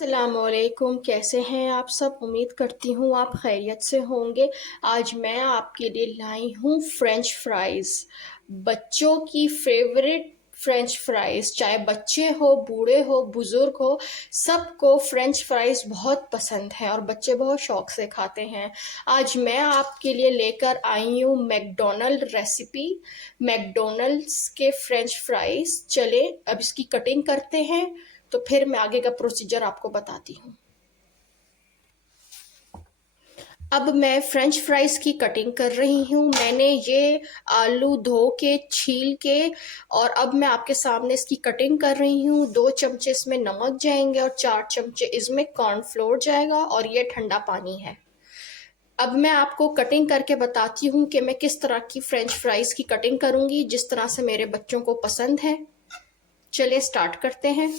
अस्सलामुअलैकुम। कैसे हैं आप सब? उम्मीद करती हूँ आप खैरियत से होंगे। आज मैं आपके लिए लाई हूँ फ्रेंच फ्राइज़, बच्चों की फेवरेट फ्रेंच फ्राइज़। चाहे बच्चे हो, बूढ़े हो, बुज़ुर्ग हो, सबको फ्रेंच फ्राइज़ बहुत पसंद है और बच्चे बहुत शौक से खाते हैं। आज मैं आपके लिए लेकर आई हूँ मैकडॉनल्ड रेसिपी, मैकडॉनल्ड्स के फ्रेंच फ्राइज़। चले अब इसकी कटिंग करते हैं, तो फिर मैं आगे का प्रोसीजर आपको बताती हूँ। अब मैं फ्रेंच फ्राइज़ की कटिंग कर रही हूँ। मैंने ये आलू धो के छील के और अब मैं आपके सामने इसकी कटिंग कर रही हूँ। 2 चमचे इसमें नमक जाएंगे और 4 चमचे इसमें कॉर्नफ्लोर जाएगा और ये ठंडा पानी है। अब मैं आपको कटिंग करके बताती हूँ कि मैं किस तरह की फ्रेंच फ्राइज़ की कटिंग करूँगी, जिस तरह से मेरे बच्चों को पसंद है। चलिए स्टार्ट करते हैं।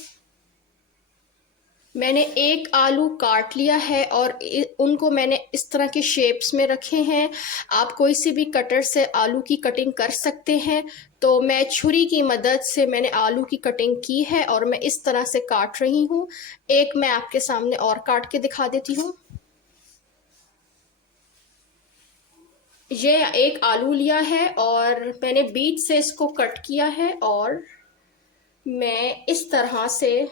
मैंने एक आलू काट लिया है और उनको मैंने इस तरह के शेप्स में रखे हैं। आप कोई सी भी कटर से आलू की कटिंग कर सकते हैं। तो मैं छुरी की मदद से मैंने आलू की कटिंग की है और मैं इस तरह से काट रही हूँ। एक मैं आपके सामने और काट के दिखा देती हूँ। ये एक आलू लिया है और मैंने बीच से इसको कट किया है और मैं इस तरह से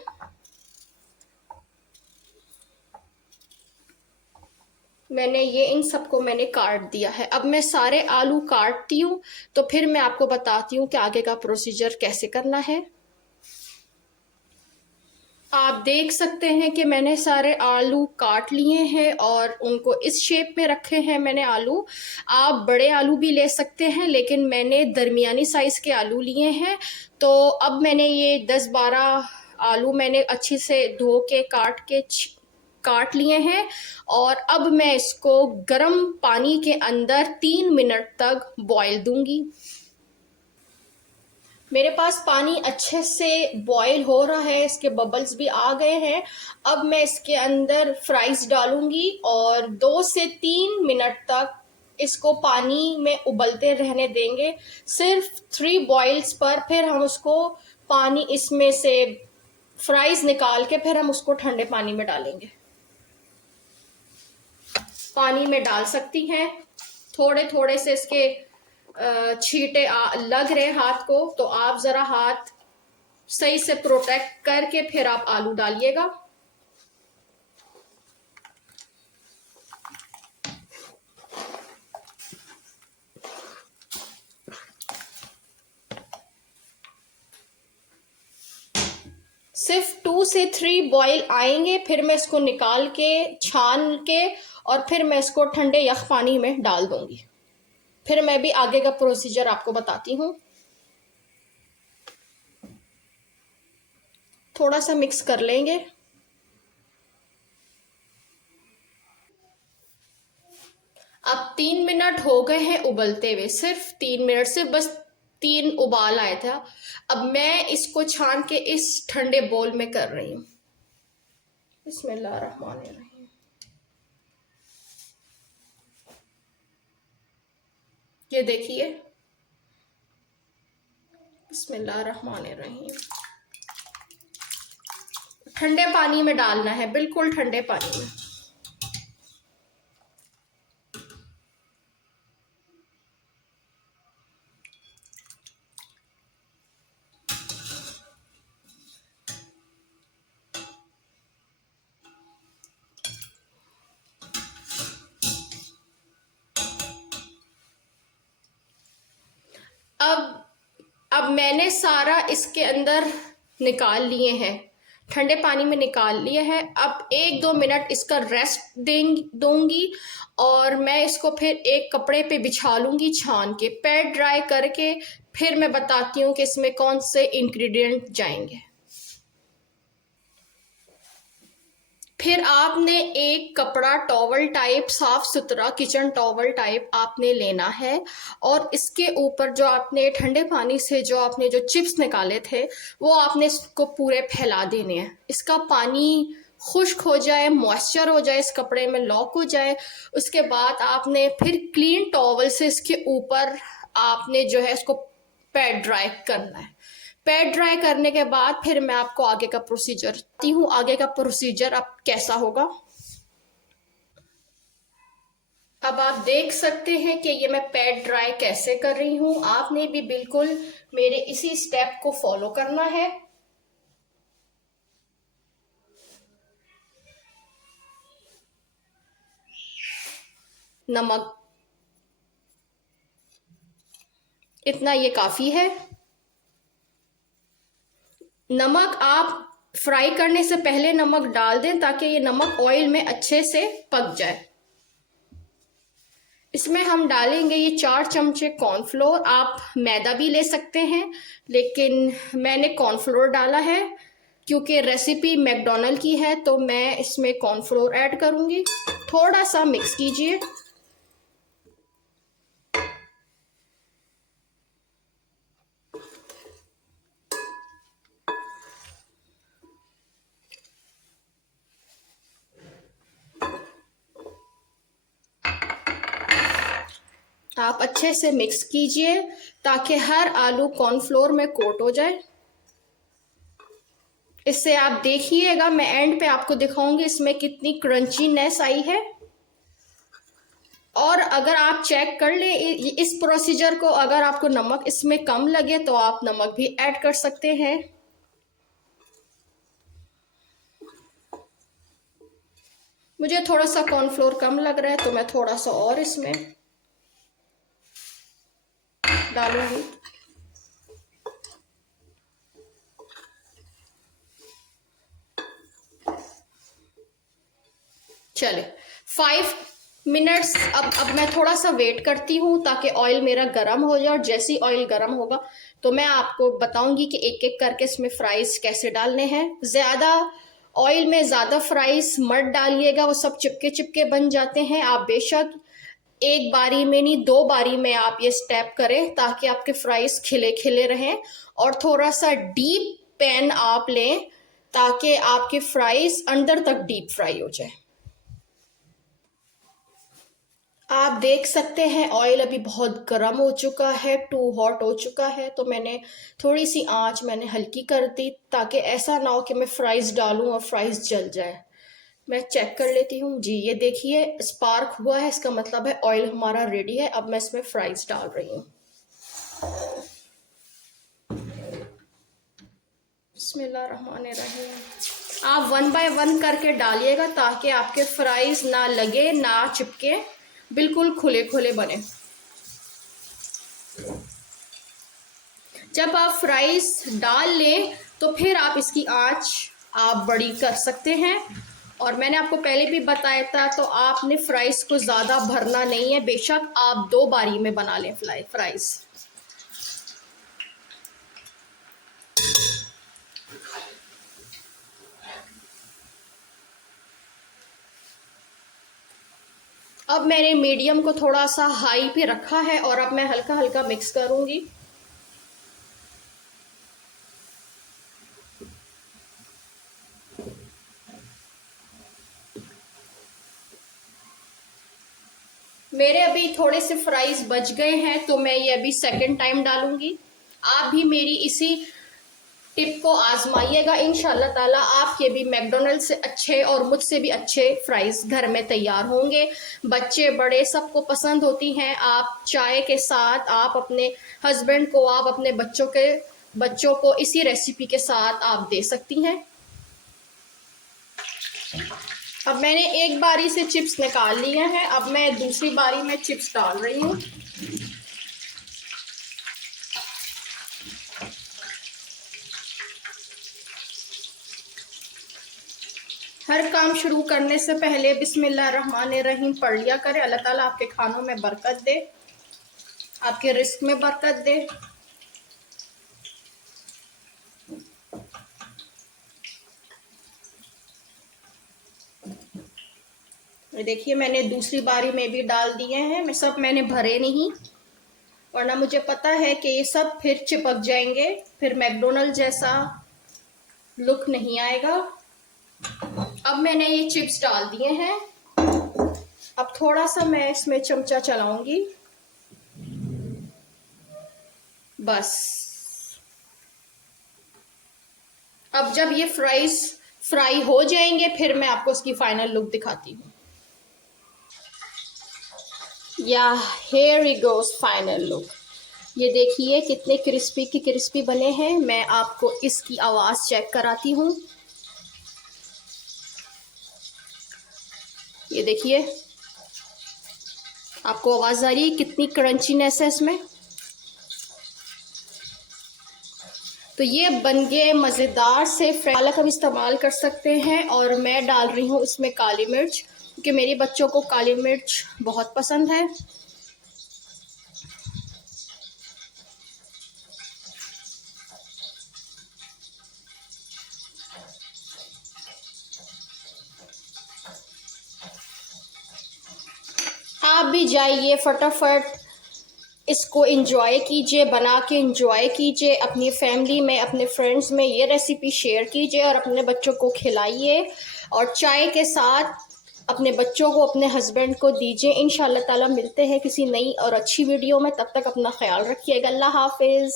मैंने ये इन सबको मैंने काट दिया है। अब मैं सारे आलू काटती हूँ, तो फिर मैं आपको बताती हूँ कि आगे का प्रोसीजर कैसे करना है। आप देख सकते हैं कि मैंने सारे आलू काट लिए हैं और उनको इस शेप में रखे हैं मैंने आलू। आप बड़े आलू भी ले सकते हैं, लेकिन मैंने दरमियानी साइज़ के आलू लिए हैं। तो अब मैंने ये 10-12 आलू मैंने अच्छे से धो के काट लिए हैं और अब मैं इसको गर्म पानी के अंदर 3 मिनट तक बॉईल दूंगी। मेरे पास पानी अच्छे से बॉईल हो रहा है, इसके बबल्स भी आ गए हैं। अब मैं इसके अंदर फ्राइज़ डालूंगी और 2 से 3 मिनट तक इसको पानी में उबलते रहने देंगे, सिर्फ 3 बॉइल्स पर। फिर हम उसको पानी इसमें से फ्राइज़ निकाल के फिर हम उसको ठंडे पानी में डालेंगे। पानी में डाल सकती हैं। थोड़े थोड़े से इसके छींटे लग रहे हाथ को, तो आप ज़रा हाथ सही से प्रोटेक्ट करके फिर आप आलू डालिएगा। सिर्फ 2 से 3 बॉईल आएंगे, फिर मैं इसको निकाल के छान के और फिर मैं इसको ठंडे यख पानी में डाल दूंगी। फिर मैं भी आगे का प्रोसीजर आपको बताती हूँ। थोड़ा सा मिक्स कर लेंगे। अब 3 मिनट हो गए हैं उबलते हुए, सिर्फ 3 मिनट से, बस 3 उबाल आया था। अब मैं इसको छान के इस ठंडे बोल में कर रही हूँ। बिस्मिल्लाहिर्रहमानिर्रहीम। ये देखिए, बिस्मिल्लाहिर्रहमानिर्रहीम। ठंडे पानी में डालना है, बिल्कुल ठंडे पानी में। अब मैंने सारा इसके अंदर निकाल लिए हैं, ठंडे पानी में निकाल लिया है। अब 1-2 मिनट इसका रेस्ट दूंगी और मैं इसको फिर एक कपड़े पे बिछा लूँगी छान के, पैड ड्राई करके। फिर मैं बताती हूँ कि इसमें कौन से इंग्रेडिएंट जाएंगे। फिर आपने एक कपड़ा, टॉवल टाइप, साफ सुथरा किचन टॉवल टाइप आपने लेना है और इसके ऊपर जो आपने ठंडे पानी से जो चिप्स निकाले थे, वो आपने इसको पूरे फैला देने हैं। इसका पानी खुश्क हो जाए, मॉइस्चर हो जाए, इस कपड़े में लॉक हो जाए, उसके बाद आपने फिर क्लीन टॉवल से इसके ऊपर आपने जो है इसको पैड ड्राई करना है। पैड ड्राई करने के बाद फिर मैं आपको आगे का प्रोसीजर बताती हूँ, आगे का प्रोसीजर अब कैसा होगा। अब आप देख सकते हैं कि ये मैं पैड ड्राई कैसे कर रही हूँ। आपने भी बिल्कुल मेरे इसी स्टेप को फॉलो करना है। नमक इतना ये काफी है। नमक आप फ्राई करने से पहले नमक डाल दें ताकि ये नमक ऑयल में अच्छे से पक जाए। इसमें हम डालेंगे ये 4 चमचे कॉर्नफ्लोर। आप मैदा भी ले सकते हैं, लेकिन मैंने कॉर्नफ्लोर डाला है क्योंकि रेसिपी मैकडॉनल्ड की है, तो मैं इसमें कॉर्नफ्लोर ऐड करूंगी। थोड़ा सा मिक्स कीजिए। आप अच्छे से मिक्स कीजिए ताकि हर आलू कॉर्नफ्लोर में कोट हो जाए। इससे आप देखिएगा, मैं एंड पे आपको दिखाऊंगी इसमें कितनी क्रंचीनेस आई है। और अगर आप चेक कर ले इस प्रोसीजर को, अगर आपको नमक इसमें कम लगे तो आप नमक भी ऐड कर सकते हैं। मुझे थोड़ा सा कॉर्नफ्लोर कम लग रहा है तो मैं थोड़ा सा और इसमें डालूंगी। चले 5 मिनट्स। अब मैं थोड़ा सा वेट करती हूँ ताकि ऑयल मेरा गर्म हो जाए, और जैसे ही ऑयल गर्म होगा तो मैं आपको बताऊंगी कि एक एक करके इसमें फ्राइज कैसे डालने हैं। ज्यादा ऑयल में ज्यादा फ्राइज मत डालिएगा, वो सब चिपके चिपके बन जाते हैं। आप बेशक एक बारी में नहीं, 2 बारी में आप ये स्टेप करें ताकि आपके फ्राइज खिले खिले रहें। और थोड़ा सा डीप पैन आप लें ताकि आपके फ्राइज अंदर तक डीप फ्राई हो जाए। आप देख सकते हैं ऑयल अभी बहुत गर्म हो चुका है, टू हॉट हो चुका है, तो मैंने थोड़ी सी आंच मैंने हल्की कर दी ताकि ऐसा ना हो कि मैं फ्राइज डालूं और फ्राइज जल जाए। मैं चेक कर लेती हूँ जी, ये देखिए स्पार्क हुआ है, इसका मतलब है ऑयल हमारा रेडी है। अब मैं इसमें फ्राइज डाल रही हूँ। बिस्मिल्लाहिर्रहमानिर्रहीम। आप 1 बाय 1 करके डालिएगा ताकि आपके फ्राइज ना लगे ना चिपके, बिल्कुल खुले खुले बने। जब आप फ्राइज डाल लें तो फिर आप इसकी आंच आप बड़ी कर सकते हैं। और मैंने आपको पहले भी बताया था, तो आपने फ्राइज को ज़्यादा भरना नहीं है। बेशक आप 2 बारी में बना लें फ्राइज। अब मैंने मीडियम को थोड़ा सा हाई पे रखा है और अब मैं हल्का हल्का मिक्स करूंगी। मेरे अभी थोड़े से फ्राइज बच गए हैं तो मैं ये अभी सेकंड टाइम डालूंगी। आप भी मेरी इसी टिप को आजमाइएगा, इंशाल्लाह ताला आपके भी मैकडॉनल्ड से अच्छे और मुझसे भी अच्छे फ्राइज घर में तैयार होंगे। बच्चे बड़े सबको पसंद होती हैं। आप चाय के साथ, आप अपने हस्बैंड को, आप अपने बच्चों को इसी रेसिपी के साथ आप दे सकती हैं। अब मैंने एक बारी से चिप्स निकाल लिए हैं, अब मैं दूसरी बारी में चिप्स डाल रही हूँ। हर काम शुरू करने से पहले बिस्मिल्लाहिर्रहमानिर्रहीम पढ़ लिया करें। अल्लाह ताला आपके खानों में बरकत दे, आपके रिस्क में बरकत दे। देखिए मैंने दूसरी बारी में भी डाल दिए हैं। मैं सब मैंने भरे नहीं, वरना मुझे पता है कि ये सब फिर चिपक जाएंगे, फिर मैकडॉनल्ड जैसा लुक नहीं आएगा। अब मैंने ये चिप्स डाल दिए हैं। अब थोड़ा सा मैं इसमें चमचा चलाऊंगी, बस। अब जब ये फ्राइज़ फ्राई हो जाएंगे फिर मैं आपको उसकी फाइनल लुक दिखाती हूँ। या here we goes final look. ये देखिए कितने क्रिस्पी की क्रिस्पी बने हैं। मैं आपको इसकी आवाज़ चेक कराती हूँ। ये देखिए, आपको आवाज़ आ रही है कितनी क्रंचीनेस है इसमें। तो ये बन गए मज़ेदार से पालक हम इस्तेमाल कर सकते हैं। और मैं डाल रही हूँ इसमें काली मिर्च, क्योंकि मेरे बच्चों को काली मिर्च बहुत पसंद है। आप भी जाइए फटाफट इसको एंजॉय कीजिए, बना के एंजॉय कीजिए अपनी फैमिली में, अपने फ्रेंड्स में ये रेसिपी शेयर कीजिए और अपने बच्चों को खिलाइए। और चाय के साथ अपने बच्चों को, अपने हस्बैंड को दीजिए। इंशाल्लाह ताला मिलते हैं किसी नई और अच्छी वीडियो में। तब तक अपना ख्याल रखिएगा। अल्लाह हाफिज़।